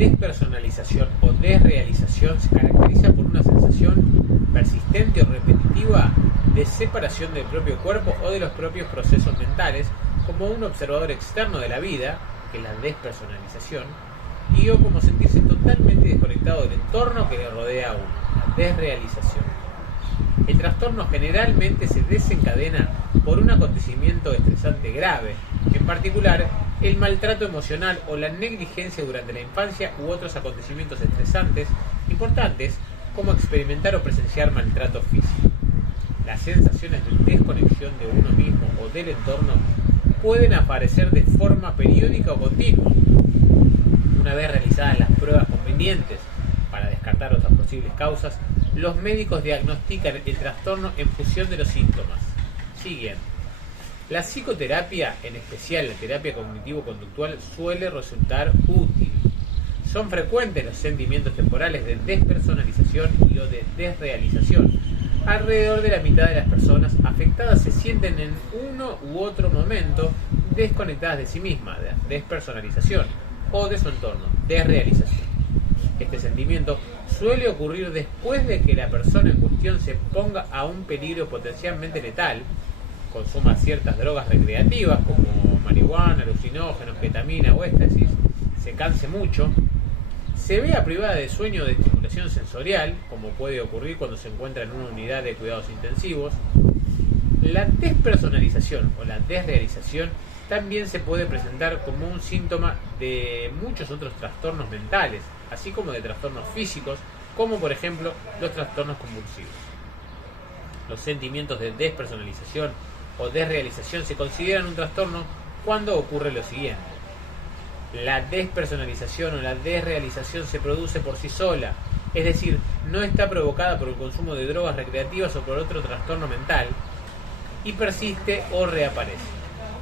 despersonalización o desrealización se caracteriza por una sensación persistente o repetitiva de separación del propio cuerpo o de los propios procesos mentales como un observador externo de la vida, que es la despersonalización, y o como sentirse totalmente desconectado del entorno que le rodea a uno, la desrealización. El trastorno generalmente se desencadena por un acontecimiento estresante grave, en particular el maltrato emocional o la negligencia durante la infancia u otros acontecimientos estresantes importantes como experimentar o presenciar maltrato físico. Las sensaciones de desconexión de uno mismo o del entorno pueden aparecer de forma periódica o continua. Una vez realizadas las pruebas convenientes para descartar otras posibles causas, los médicos diagnostican el trastorno en función de los síntomas. Siguiente. La psicoterapia, en especial la terapia cognitivo-conductual, suele resultar útil. Son frecuentes los sentimientos temporales de despersonalización y o de desrealización. Alrededor de la mitad de las personas afectadas se sienten en uno u otro momento desconectadas de sí mismas, de despersonalización, o de su entorno, desrealización. Este sentimiento suele ocurrir después de que la persona en cuestión se ponga a un peligro potencialmente letal, consuma ciertas drogas recreativas como marihuana, alucinógenos, ketamina o éxtasis, se canse mucho, se vea privada de sueño o de estimulación sensorial, como puede ocurrir cuando se encuentra en una unidad de cuidados intensivos. La despersonalización o la desrealización también se puede presentar como un síntoma de muchos otros trastornos mentales, así como de trastornos físicos, como por ejemplo los trastornos convulsivos. Los sentimientos de despersonalización o desrealización se consideran un trastorno cuando ocurre lo siguiente. La despersonalización o la desrealización se produce por sí sola, es decir, no está provocada por el consumo de drogas recreativas o por otro trastorno mental, y persiste o reaparece.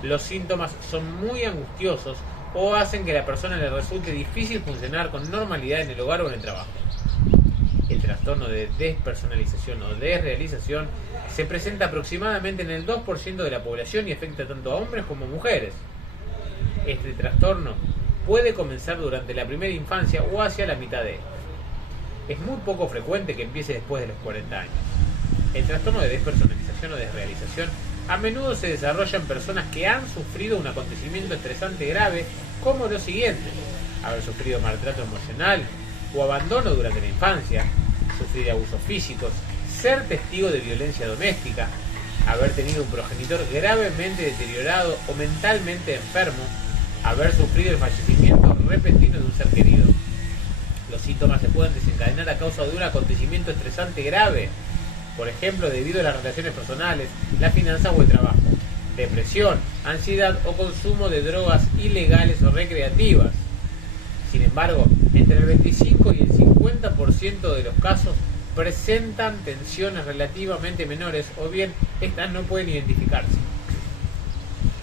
Los síntomas son muy angustiosos o hacen que a la persona le resulte difícil funcionar con normalidad en el hogar o en el trabajo. El trastorno de despersonalización o desrealización se presenta aproximadamente en el 2% de la población y afecta tanto a hombres como a mujeres. Este trastorno puede comenzar durante la primera infancia o hacia la mitad de esta. Es muy poco frecuente que empiece después de los 40 años. El trastorno de despersonalización o desrealización a menudo se desarrolla en personas que han sufrido un acontecimiento estresante grave como lo siguiente: haber sufrido maltrato emocional o abandono durante la infancia, sufrir abusos físicos, ser testigo de violencia doméstica, haber tenido un progenitor gravemente deteriorado o mentalmente enfermo, haber sufrido el fallecimiento repentino de un ser querido. Los síntomas se pueden desencadenar a causa de un acontecimiento estresante grave, por ejemplo, debido a las relaciones personales, las finanzas o el trabajo, depresión, ansiedad o consumo de drogas ilegales o recreativas. Sin embargo, entre el 25 y el 50% de los casos presentan tensiones relativamente menores o bien estas no pueden identificarse.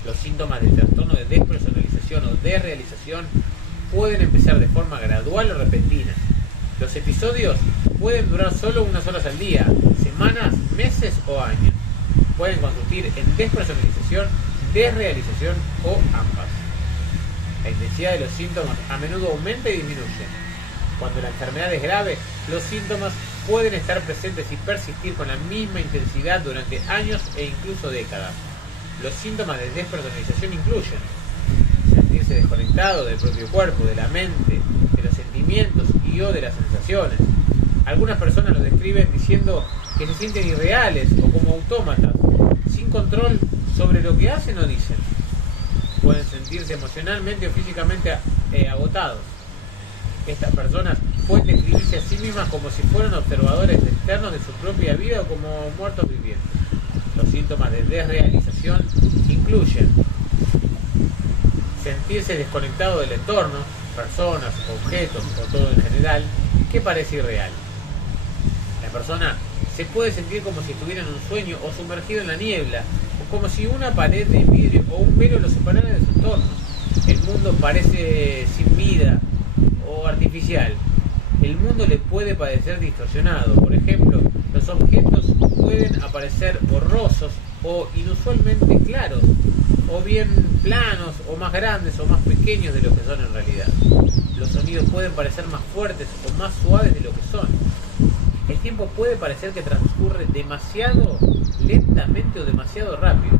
Los síntomas del trastorno de despersonalización o desrealización pueden empezar de forma gradual o repentina. Los episodios pueden durar solo unas horas al día, semanas, meses o años. Pueden consistir en despersonalización, desrealización o ambas. La intensidad de los síntomas a menudo aumenta y disminuye. Cuando la enfermedad es grave, los síntomas pueden estar presentes y persistir con la misma intensidad durante años e incluso décadas. Los síntomas de despersonalización incluyen sentirse desconectado del propio cuerpo, de la mente, de los sentimientos y o de las sensaciones. Algunas personas lo describen diciendo que se sienten irreales o como autómatas, sin control sobre lo que hacen o dicen. Pueden sentirse emocionalmente o físicamente agotados. Estas personas pueden describirse a sí mismas como si fueran observadores externos de su propia vida o como muertos vivientes. Los síntomas de desrealización incluyen sentirse desconectado del entorno, personas, objetos o todo en general, que parece irreal. La persona se puede sentir como si estuviera en un sueño o sumergido en la niebla, o como si una pared de vidrio o un velo lo separara de su entorno. El mundo parece sin vida o artificial. El mundo le puede parecer distorsionado. Por ejemplo, los objetos pueden aparecer borrosos o inusualmente claros, o bien planos o más grandes o más pequeños de lo que son en realidad. los sonidos pueden parecer más fuertes o más suaves de lo que son. El tiempo puede parecer que transcurre demasiado lentamente o demasiado rápido.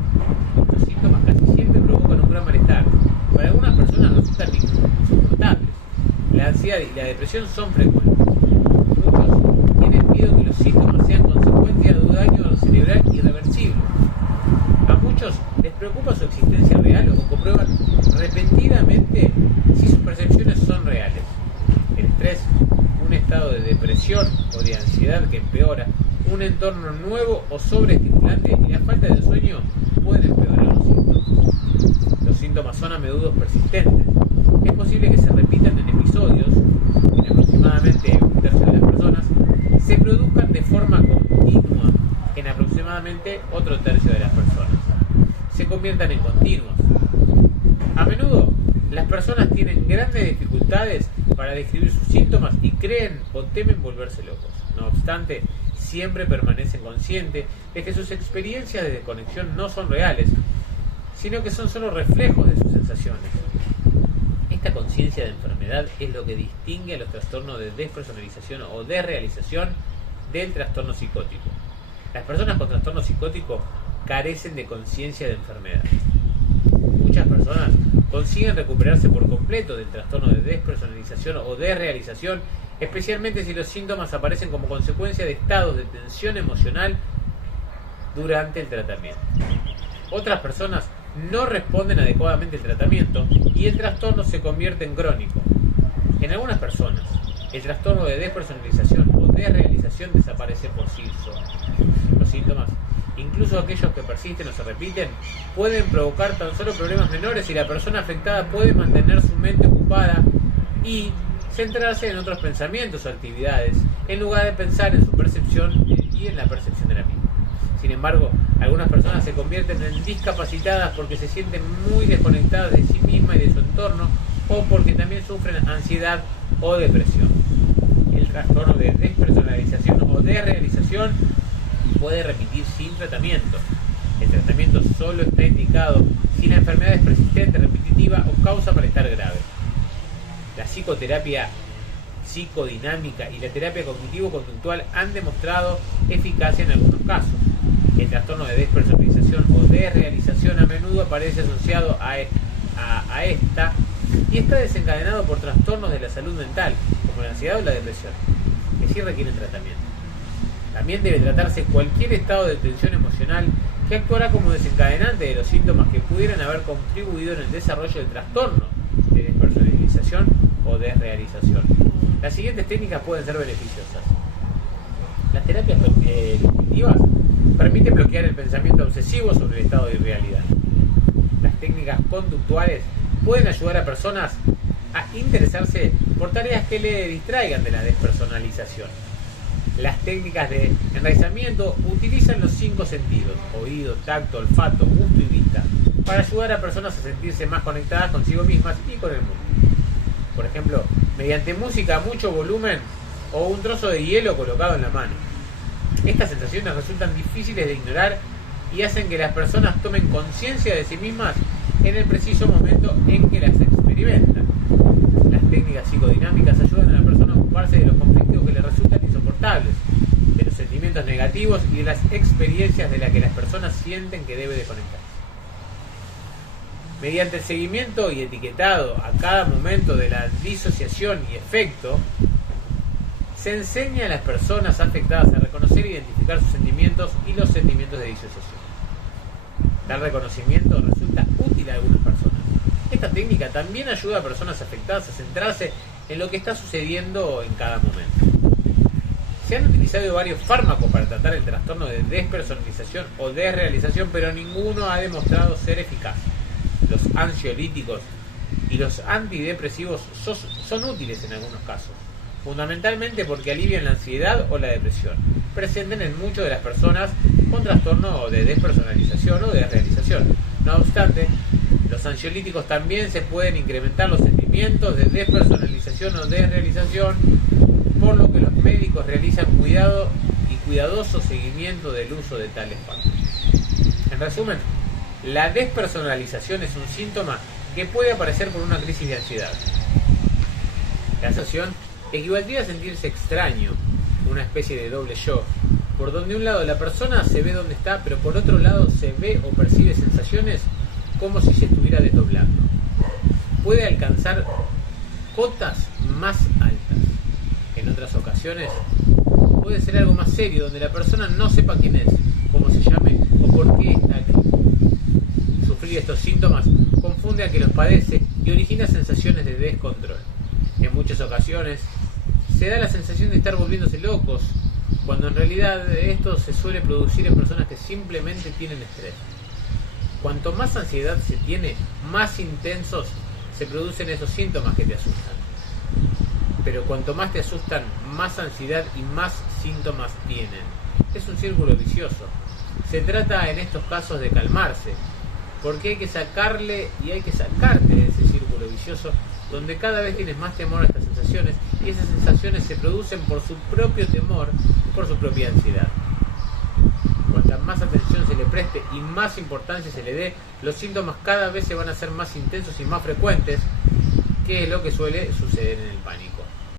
Estos síntomas casi siempre provocan un gran malestar. Para algunas personas resultan insoportables. La ansiedad y la depresión son frecuentes. Muchos tienen miedo que los síntomas sean consecuencia de un daño cerebral irreversible. A muchos les preocupa su existencia real o comprueban repentinamente si sus percepciones son reales. El estrés, un estado de depresión o de ansiedad que empeora, un entorno nuevo o sobreestimulante y la falta de sueño pueden empeorar los síntomas. Los síntomas son a menudo persistentes. Es posible que se repitan en episodios, en aproximadamente un tercio de las personas, se produzcan de forma continua en aproximadamente otro tercio de las personas. Se conviertan en continuos. A menudo, las personas tienen grandes dificultades para describir sus síntomas y creen o temen volverse locos. No obstante, siempre permanecen conscientes de que sus experiencias de desconexión no son reales, sino que son solo reflejos de sus sensaciones. Esta conciencia de enfermedad es lo que distingue a los trastornos de despersonalización o desrealización del trastorno psicótico. Las personas con trastorno psicótico carecen de conciencia de enfermedad. Muchas personas consiguen recuperarse por completo del trastorno de despersonalización o desrealización, especialmente si los síntomas aparecen como consecuencia de estados de tensión emocional durante el tratamiento. Otras personas no responden adecuadamente al tratamiento y el trastorno se convierte en crónico. En algunas personas, el trastorno de despersonalización o desrealización desaparece por sí solo. Los síntomas, incluso aquellos que persisten o se repiten, pueden provocar tan solo problemas menores y la persona afectada puede mantener su mente ocupada y centrarse en otros pensamientos o actividades, en lugar de pensar en su percepción y en la percepción de la misma. Sin embargo, algunas personas se convierten en discapacitadas porque se sienten muy desconectadas de sí mismas y de su entorno, o porque también sufren ansiedad o depresión. El trastorno de despersonalización o desrealización puede remitir sin tratamiento. El tratamiento solo está indicado si la enfermedad es persistente, repetitiva o causa malestar grave. La psicoterapia psicodinámica y la terapia cognitivo-conductual han demostrado eficacia en algunos casos. El trastorno de despersonalización o desrealización a menudo aparece asociado a esta y está desencadenado por trastornos de la salud mental, como la ansiedad o la depresión, que sí requieren tratamiento. También debe tratarse cualquier estado de tensión emocional que actuará como desencadenante de los síntomas que pudieran haber contribuido en el desarrollo del trastorno de despersonalización o desrealización. Las siguientes técnicas pueden ser beneficiosas. Las terapias cognitivas permiten bloquear el pensamiento obsesivo sobre el estado de irrealidad. Las técnicas conductuales pueden ayudar a personas a interesarse por tareas que le distraigan de la despersonalización. Las técnicas de enraizamiento utilizan los 5 sentidos, oído, tacto, olfato, gusto y vista, para ayudar a personas a sentirse más conectadas consigo mismas y con el mundo. Por ejemplo, mediante música a mucho volumen o un trozo de hielo colocado en la mano. Estas sensaciones resultan difíciles de ignorar y hacen que las personas tomen conciencia de sí mismas en el preciso momento en que las experimentan. Las técnicas psicodinámicas ayudan a la persona a ocuparse de los conflictos que le resultan insoportables, de los sentimientos negativos y de las experiencias de las que las personas sienten que debe desconectarse. Mediante el seguimiento y etiquetado a cada momento de la disociación y efecto, se enseña a las personas afectadas a reconocer e identificar sus sentimientos y los sentimientos de disociación. Tal reconocimiento resulta útil a algunas personas. Esta técnica también ayuda a personas afectadas a centrarse en lo que está sucediendo en cada momento. Se han utilizado varios fármacos para tratar el trastorno de despersonalización o desrealización, pero ninguno ha demostrado ser eficaz. Los ansiolíticos y los antidepresivos son útiles en algunos casos, fundamentalmente porque alivian la ansiedad o la depresión, presentes en muchas de las personas con trastorno de despersonalización o desrealización. No obstante, los ansiolíticos también se pueden incrementar los sentimientos de despersonalización o desrealización, por lo que los médicos realizan cuidadoso seguimiento del uso de tales fármacos. En resumen, la despersonalización es un síntoma que puede aparecer por una crisis de ansiedad. La sensación equivaldría a sentirse extraño, una especie de doble yo, por donde un lado la persona se ve donde está, pero por otro lado se ve o percibe sensaciones como si se estuviera desdoblando. Puede alcanzar cotas más altas. En otras ocasiones puede ser algo más serio, donde la persona no sepa quién es, cómo se llame o por qué está aquí. Sufrir estos síntomas confunde a que los padece y origina sensaciones de descontrol. En muchas ocasiones se da la sensación de estar volviéndose locos, cuando en realidad esto se suele producir en personas que simplemente tienen estrés. Cuanto más ansiedad se tiene, más intensos se producen esos síntomas que te asustan. Pero cuanto más te asustan, más ansiedad y más síntomas tienen. Es un círculo vicioso. Se trata en estos casos de calmarse, porque hay que sacarle y hay que sacarte de ese círculo vicioso donde cada vez tienes más temor a estas sensaciones, y esas sensaciones se producen por su propio temor y por su propia ansiedad. Cuanta más atención se le preste y más importancia se le dé, los síntomas cada vez se van a hacer más intensos y más frecuentes, que es lo que suele suceder en el pánico.